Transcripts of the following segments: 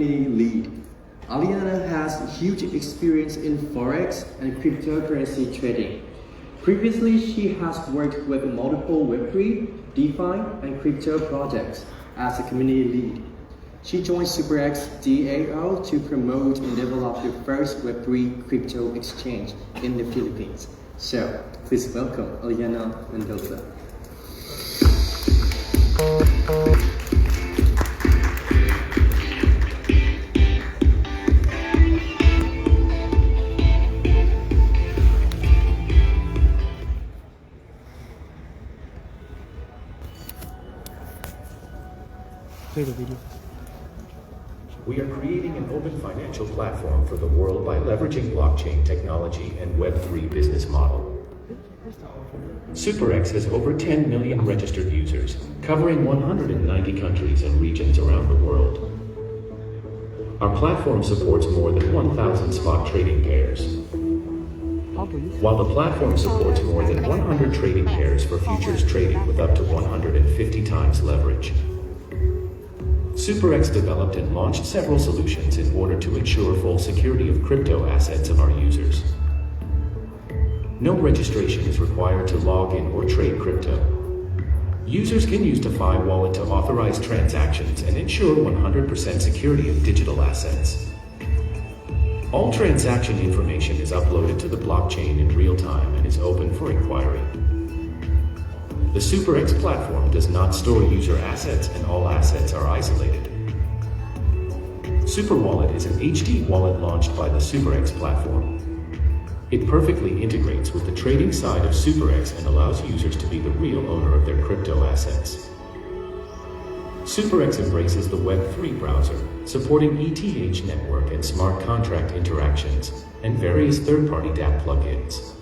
lead. Aliana has huge experience in Forex and cryptocurrency trading. Previously, she has worked with multiple Web3, DeFi, and crypto projects as a community lead. She joined SuperEx DAO to promote and develop the first Web3 crypto exchange in the Philippines. So, please welcome Aliana Mendoza. We are creating an open financial platform for the world by leveraging blockchain technology and Web3 business model. SuperEx has over 10 million registered users, covering 190 countries and regions around the world. Our platform supports more than 1,000 spot trading pairs. While the platform supports more than 100 trading pairs for futures trading with up to 150 times leverage. SuperEx developed and launched several solutions in order to ensure full security of crypto assets of our users. No registration is required to log in or trade crypto. Users can use DeFi wallet to authorize transactions and ensure 100% security of digital assets. All transaction information is uploaded to the blockchain in real time and is open for inquiry. The SuperEx platform does not store user assets and all assets are isolated. SuperWallet is an HD wallet launched by the SuperEx platform. It perfectly integrates with the trading side of SuperEx and allows users to be the real owner of their crypto assets. SuperEx embraces the Web3 browser, supporting ETH network and smart contract interactions, and various third-party dApp plugins.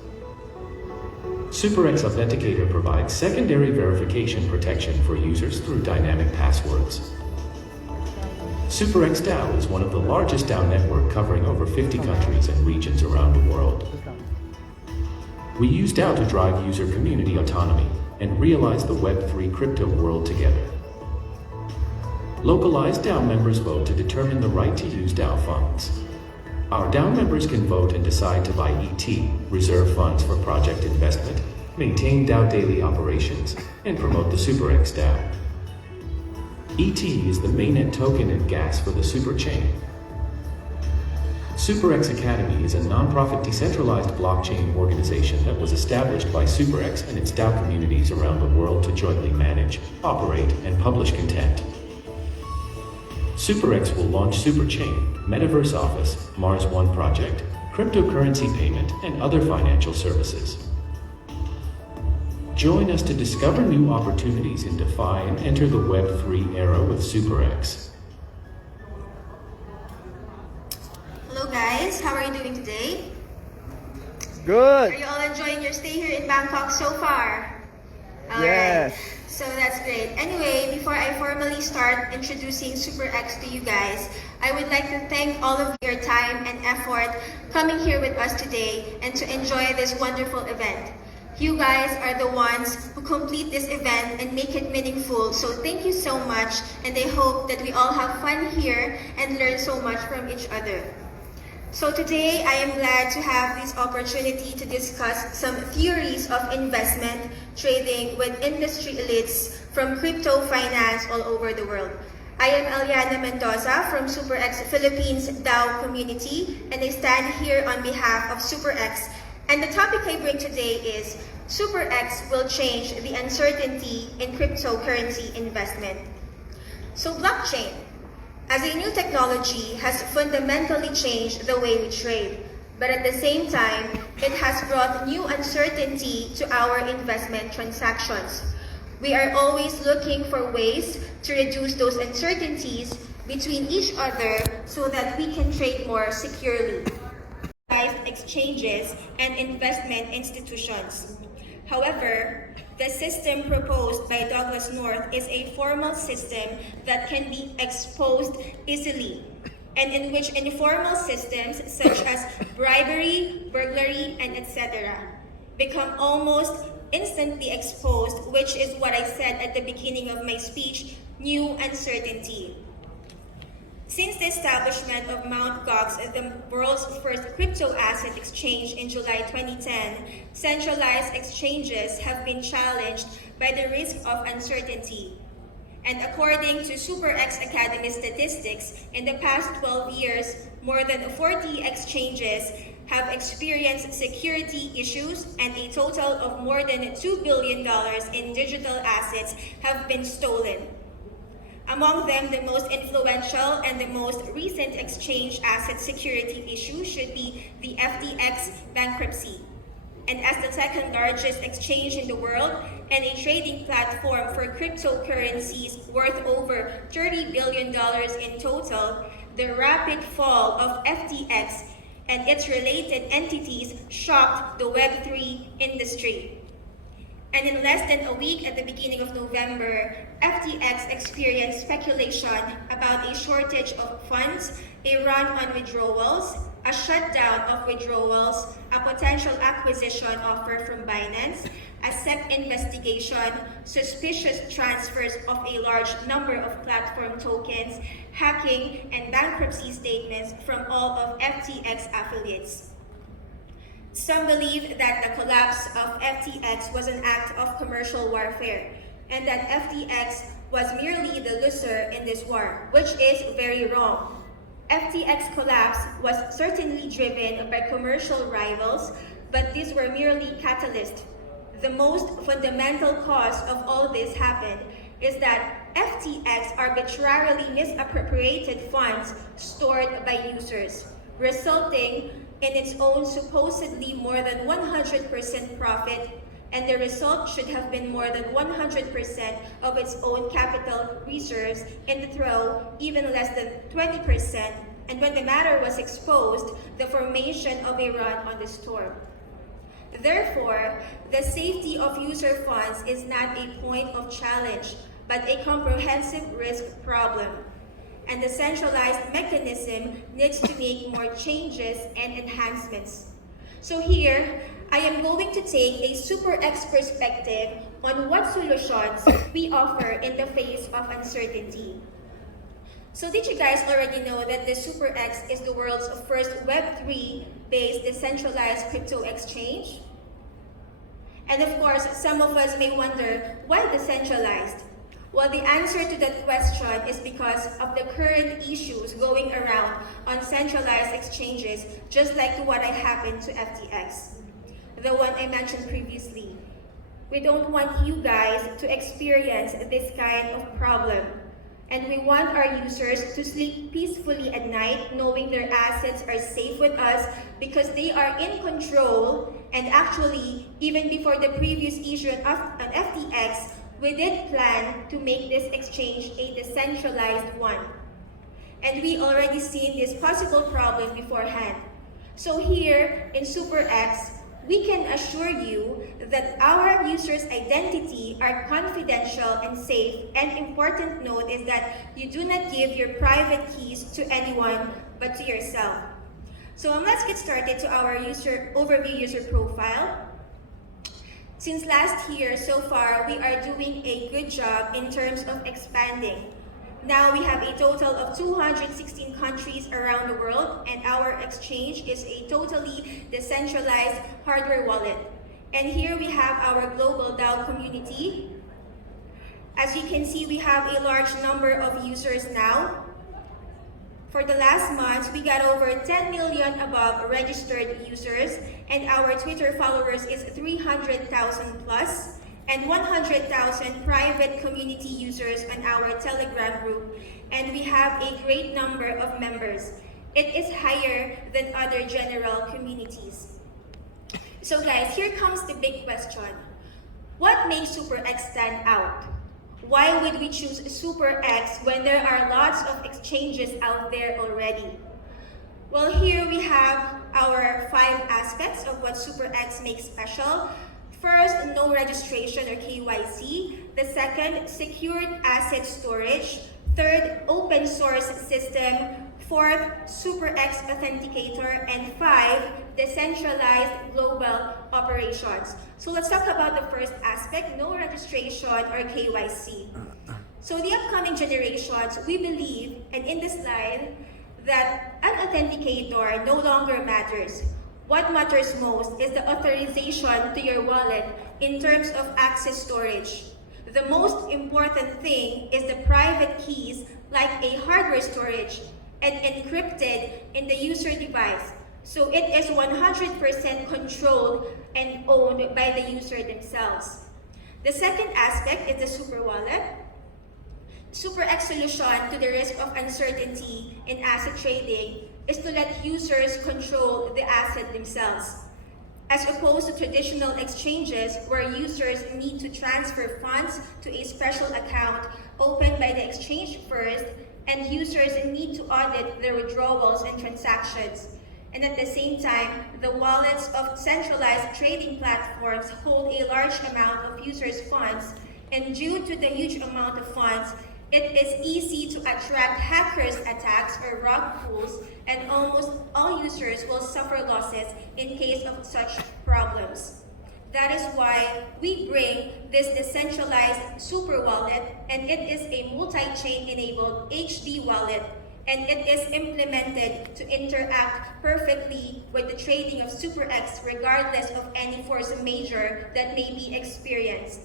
SuperEx Authenticator provides secondary verification protection for users through dynamic passwords. SuperEx DAO is one of the largest DAO network covering over 50 countries and regions around the world. We use DAO to drive user community autonomy and realize the Web3 crypto world together. Localized DAO members vote to determine the right to use DAO funds. Our DAO members can vote and decide to buy ET, reserve funds for project investment, maintain DAO daily operations, and promote the SuperEx DAO. ET is the mainnet token and gas for the Super chain. SuperEx Academy is a non-profit decentralized blockchain organization that was established by SuperEx and its DAO communities around the world to jointly manage, operate, and publish content. SuperEx will launch Superchain, Metaverse Office, Mars One project, cryptocurrency payment, and other financial services. Join us to discover new opportunities in DeFi and enter the Web3 era with SuperEx. Hello guys, how are you doing today? Good. Are you all enjoying your stay here in Bangkok so far? All Yes. right. So that's great. Anyway, before I formally start introducing SuperEx to you guys, I would like to thank all of your time and effort coming here with us today and to enjoy this wonderful event. You guys are the ones who complete this event and make it meaningful, so thank you so much, and I hope that we all have fun here and learn so much from each other. So today, I am glad to have this opportunity to discuss some theories of investment trading with industry elites from crypto finance all over the world. I am Aliana Mendoza from SuperEx Philippines DAO community, and I stand here on behalf of SuperEx. And the topic I bring today is SuperEx will change the uncertainty in cryptocurrency investment. So blockchain, as a new technology, has fundamentally changed the way we trade, but at the same time, it has brought new uncertainty to our investment transactions. We are always looking for ways to reduce those uncertainties between each other so that we can trade more securely. Exchanges and investment institutions. However, the system proposed by Douglas North is a formal system that can be exposed easily, and in which informal systems such as bribery, burglary, and etc. become almost instantly exposed, which is what I said at the beginning of my speech, new uncertainty. Since the establishment of Mt. Gox, the world's first crypto asset exchange in July 2010, centralized exchanges have been challenged by the risk of uncertainty. And according to SuperEx Academy statistics, in the past 12 years, more than 40 exchanges have experienced security issues, and a total of more than $2 billion in digital assets have been stolen. Among them, the most influential and the most recent exchange asset security issue should be the FTX bankruptcy. And as the second largest exchange in the world and a trading platform for cryptocurrencies worth over $30 billion in total, the rapid fall of FTX and its related entities shocked the Web3 industry. And in less than a week at the beginning of November, FTX experienced speculation about a shortage of funds, a run on withdrawals, a shutdown of withdrawals, a potential acquisition offer from Binance, a SEC investigation, suspicious transfers of a large number of platform tokens, hacking, and bankruptcy statements from all of FTX affiliates. Some believe that the collapse of FTX was an act of commercial warfare, and that FTX was merely the loser in this war, which is very wrong. FTX collapse was certainly driven by commercial rivals, but these were merely catalysts. The most fundamental cause of all this happened is that FTX arbitrarily misappropriated funds stored by users, resulting in its own supposedly more than 100% profit, and the result should have been more than 100% of its own capital reserves in the throw, even less than 20%, and when the matter was exposed, the formation of a run on the storm. Therefore, the safety of user funds is not a point of challenge, but a comprehensive risk problem. And the centralized mechanism needs to make more changes and enhancements. So here, I am going to take a SuperEx perspective on what solutions we offer in the face of uncertainty. So did you guys already know that the SuperEx is the world's first Web3-based decentralized crypto exchange? And of course, some of us may wonder, why decentralized? Well, the answer to that question is because of the current issues going around on centralized exchanges, just like what had happened to FTX, the one I mentioned previously. We don't want you guys to experience this kind of problem. And we want our users to sleep peacefully at night, knowing their assets are safe with us because they are in control. And actually, even before the previous issue on FTX, we did plan to make this exchange a decentralized one. And we already seen this possible problem beforehand. So here in SuperEx, we can assure you that our users' identity are confidential and safe. And important note is that you do not give your private keys to anyone but to yourself. So let's get started to our overview user profile. Since last year, so far, we are doing a good job in terms of expanding. Now we have a total of 216 countries around the world, and our exchange is a totally decentralized hardware wallet. And here we have our global DAO community. As you can see, we have a large number of users now. For the last month, we got over 10 million above registered users, and our Twitter followers is 300,000 plus, and 100,000 private community users on our Telegram group, and we have a great number of members. It is higher than other general communities. So guys, here comes the big question. What makes SuperEx stand out? Why would we choose SuperEx when there are lots of exchanges out there already? Well, here we have our 5 aspects of what SuperEx makes special. First, no registration or KYC. The second, secured asset storage. Third, open source system. Fourth, SuperEx authenticator. And 5, decentralized global operations. So let's talk about the first aspect, no registration or KYC. So the upcoming generations, we believe, and in the slide, that an authenticator no longer matters. What matters most is the authorization to your wallet in terms of access storage. The most important thing is the private keys, like a hardware storage, and encrypted in the user device. So it is 100% controlled and owned by the user themselves. The second aspect is the super wallet. SuperEx solution to the risk of uncertainty in asset trading is to let users control the asset themselves, as opposed to traditional exchanges where users need to transfer funds to a special account opened by the exchange first, and users need to audit their withdrawals and transactions. And at the same time, the wallets of centralized trading platforms hold a large amount of users' funds, and due to the huge amount of funds, it is easy to attract hackers' attacks or rug pulls, and almost all users will suffer losses in case of such problems. That is why we bring this decentralized super wallet, and it is a multi-chain enabled HD wallet, and it is implemented to interact perfectly with the trading of SuperEx regardless of any force majeure that may be experienced.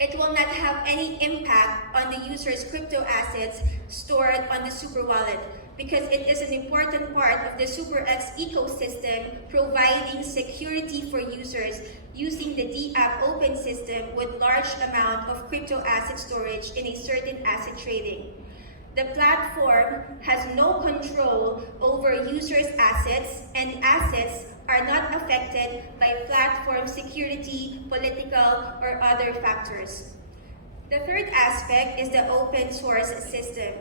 It will not have any impact on the user's crypto assets stored on the super wallet, because it is an important part of the SuperEx ecosystem, providing security for users using the DApp open system with large amount of crypto asset storage in a certain asset trading. The platform has no control over users' assets, and assets are not affected by platform security, political, or other factors. The third aspect is the open source system.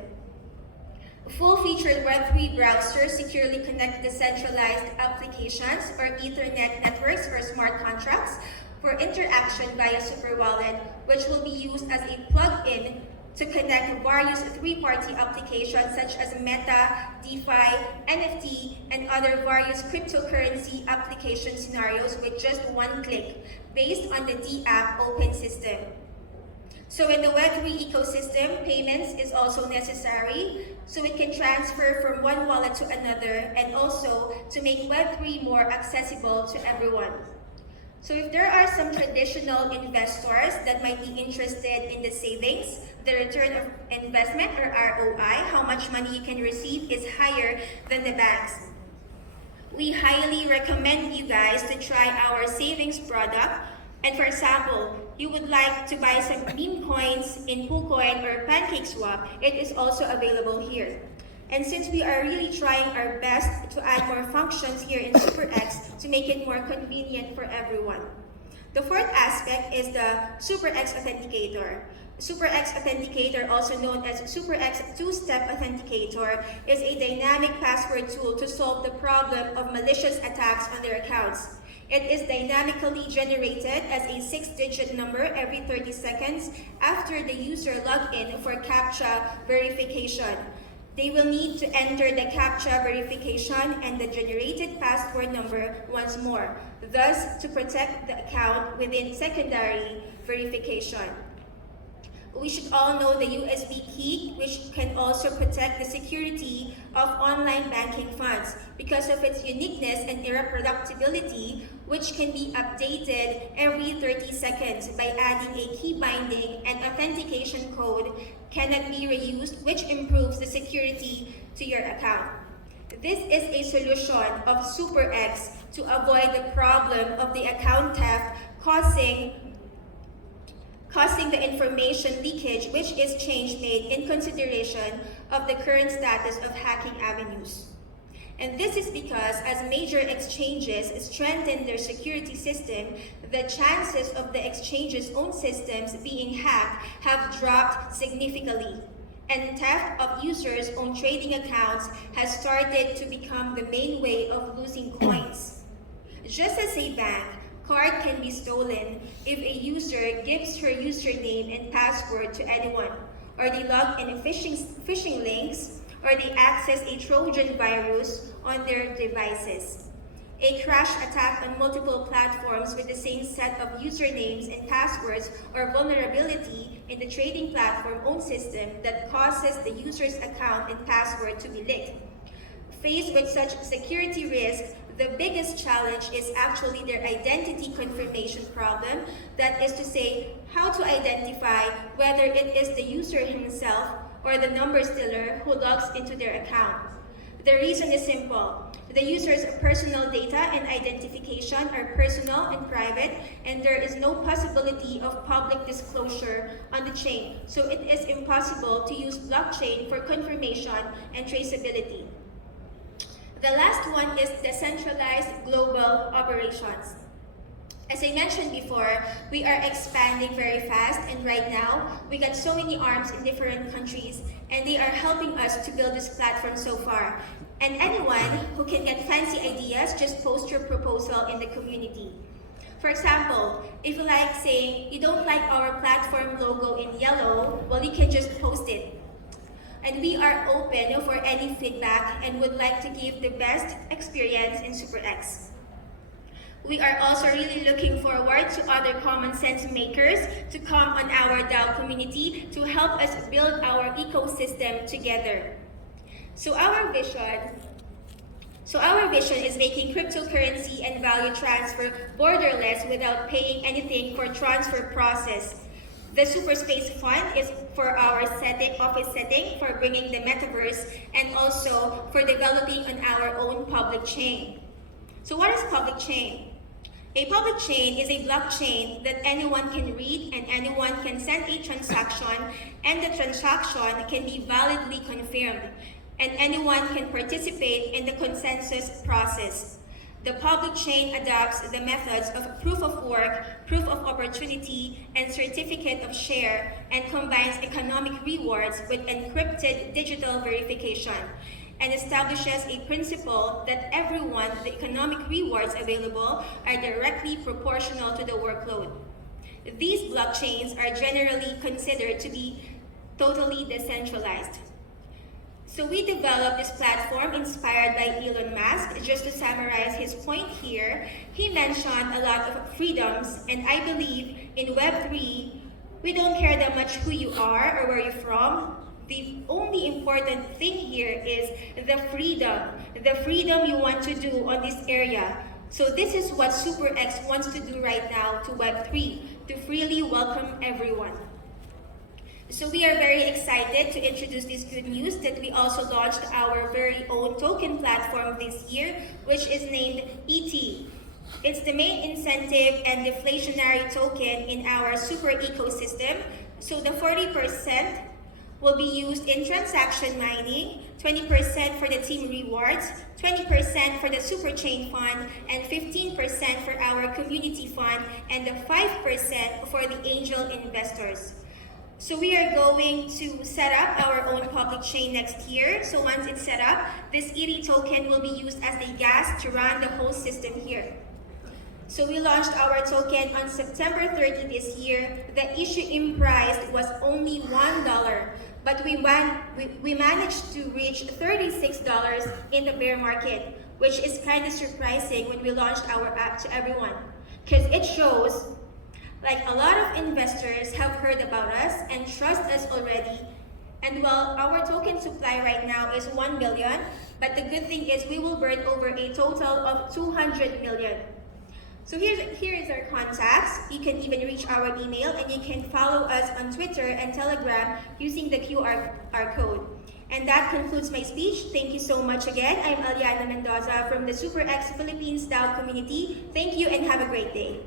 Full-featured Web3 browsers securely connect decentralized applications or Ethernet networks or smart contracts for interaction via Super Wallet, which will be used as a plug-in to connect various three-party applications such as Meta, DeFi, NFT, and other various cryptocurrency application scenarios with just one click, based on the DApp open system. So in the Web3 ecosystem, payments is also necessary, so it can transfer from one wallet to another, and also to make Web3 more accessible to everyone. So if there are some traditional investors that might be interested in the savings, the return of investment or ROI, how much money you can receive, is higher than the banks. We highly recommend you guys to try our savings product. And for example, you would like to buy some meme coins in PooCoin or PancakeSwap, it is also available here. And since we are really trying our best to add more functions here in SuperEx to make it more convenient for everyone. The fourth aspect is the SuperEx Authenticator. SuperEx Authenticator, also known as SuperEx Two-Step Authenticator, is a dynamic password tool to solve the problem of malicious attacks on their accounts. It is dynamically generated as a 6-digit number every 30 seconds after the user logs in for CAPTCHA verification. They will need to enter the CAPTCHA verification and the generated password number once more, thus to protect the account within secondary verification. We should all know the USB key, which can also protect the security of online banking funds because of its uniqueness and irreproducibility, which can be updated every 30 seconds by adding a key binding, and authentication code cannot be reused, which improves the security to your account. This is a solution of SuperEx to avoid the problem of the account theft causing the information leakage, which is change made in consideration of the current status of hacking avenues. And this is because as major exchanges strengthen their security system, the chances of the exchange's own systems being hacked have dropped significantly. And theft of users' own trading accounts has started to become the main way of losing coins. Just as a bank, card can be stolen if a user gives her username and password to anyone, or they log in phishing links, or they access a Trojan virus on their devices. a crash attack on multiple platforms with the same set of usernames and passwords, or vulnerability in the trading platform own system that causes the user's account and password to be leaked. Faced with such security risks, the biggest challenge is actually their identity confirmation problem, that is to say, how to identify whether it is the user himself or the number stealer who logs into their account. The reason is simple. The user's personal data and identification are personal and private, and there is no possibility of public disclosure on the chain, so it is impossible to use blockchain for confirmation and traceability. The last one is decentralized global operations. As I mentioned before, we are expanding very fast, and right now, we got so many arms in different countries, and they are helping us to build this platform so far. And anyone who can get fancy ideas, just post your proposal in the community. For example, if you like saying you don't like our platform logo in yellow, well, you can just post it. And we are open for any feedback and would like to give the best experience in SuperEx. We are also really looking forward to other common sense makers to come on our DAO community to help us build our ecosystem together. So our vision is making cryptocurrency and value transfer borderless without paying anything for transfer process. The Superspace Fund is for our office setting, for bringing the metaverse, and also for developing on our own public chain. So what is public chain? A public chain is a blockchain that anyone can read and anyone can send a transaction, and the transaction can be validly confirmed, and anyone can participate in the consensus process. The public chain adopts the methods of proof of work, proof of opportunity, and certificate of share, and combines economic rewards with encrypted digital verification, and establishes a principle that everyone, the economic rewards available are directly proportional to the workload. These blockchains are generally considered to be totally decentralized. So we developed this platform inspired by Elon Musk. Just to summarize his point here, he mentioned a lot of freedoms, and I believe in Web3, we don't care that much who you are or where you're from. The only important thing here is the freedom you want to do on this area. So this is what SuperEx wants to do right now to Web3, to freely welcome everyone. So we are very excited to introduce this good news that we also launched our very own token platform this year, which is named ET. It's the main incentive and deflationary token in our super ecosystem. So the 40% will be used in transaction mining, 20% for the team rewards, 20% for the super chain fund, and 15% for our community fund, and the 5% for the angel investors. So we are going to set up our own public chain next year. So once it's set up, this ET token will be used as the gas to run the whole system here. So we launched our token on September 30 this year. The issue-in price was only $1, but we managed to reach $36 in the bear market, which is kind of surprising when we launched our app to everyone, because it shows like a lot of investors have heard about us and trust us already. And well, our token supply right now is 1 billion, but the good thing is we will burn over a total of 200 million. So here is our contacts. You can even reach our email, and you can follow us on Twitter and Telegram using the QR code. And that concludes my speech. Thank you so much again. I'm Aliana Mendoza from the SuperEx Philippines DAO community. Thank you and have a great day.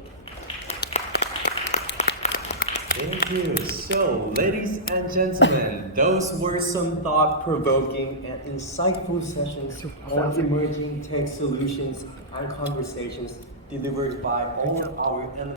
Thank you. So, ladies and gentlemen, those were some thought-provoking and insightful sessions on emerging tech solutions and conversations delivered by all our